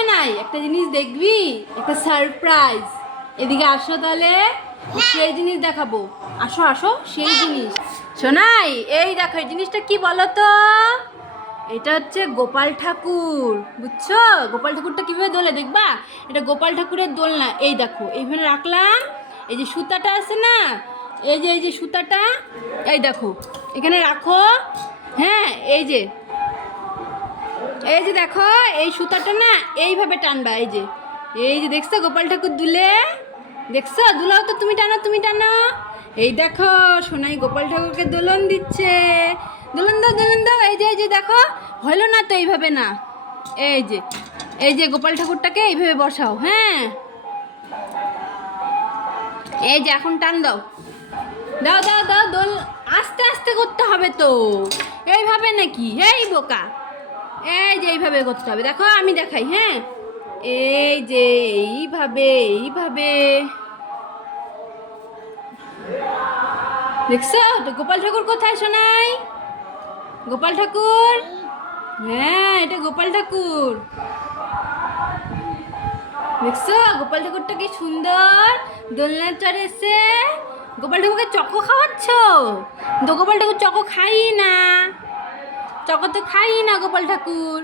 শোনাই, একটা জিনিস দেখবি, একটা সারপ্রাইজ। এদিকে আসো তাহলে, সেই জিনিস দেখাবো। আসো আসো, সেই জিনিস শোনাই। এই দেখো, এই জিনিসটা কি বলো তো? এটা হচ্ছে গোপাল ঠাকুর, বুঝছো? গোপাল ঠাকুরটা কিভাবে দোলে দেখবা? এটা গোপাল ঠাকুরের দোলনা। এই দেখো, এইভাবে রাখলাম। এই যে সুতাটা আছে না, এই যে সুতাটা, এই দেখো এখানে রাখো। হ্যাঁ, এই যে দেখো, এই সুতাটা না এইভাবে টানবা। এই যে দেখছো গোপাল ঠাকুর দুলে? দেখছো? দুলাও তো, তুমি টানো, তুমি টানো। এই দেখো সোনাই গোপাল ঠাকুরকে দোলন দিচ্ছে। দোলন দাও, দোলন দাও। এই যে দেখো, হলো না তো? এইভাবে না, এই যে গোপাল ঠাকুরটাকে এইভাবে বসাও। হ্যাঁ, এই যে এখন টান দাও, দাও দাও দাও। দোল আস্তে আস্তে করতে হবে তো, এইভাবে নাকি? এই বোকা, এই যে এইভাবে করতে হবে। দেখো আমি দেখাই। হ্যাঁ, এই যে এইভাবে, এইভাবে। দেখছো তো গোপাল ঠাকুর কোথায় শোনাই? গোপাল ঠাকুর, হ্যাঁ এটা গোপাল ঠাকুর। দেখছো গোপাল ঠাকুরটা কি সুন্দর দোলনার চড়ে এসে? গোপাল ঠাকুরকে চকো খাওয়াচ্ছ? তো গোপাল ঠাকুর চকো খাই না, চকো তো খাই না গোপাল ঠাকুর।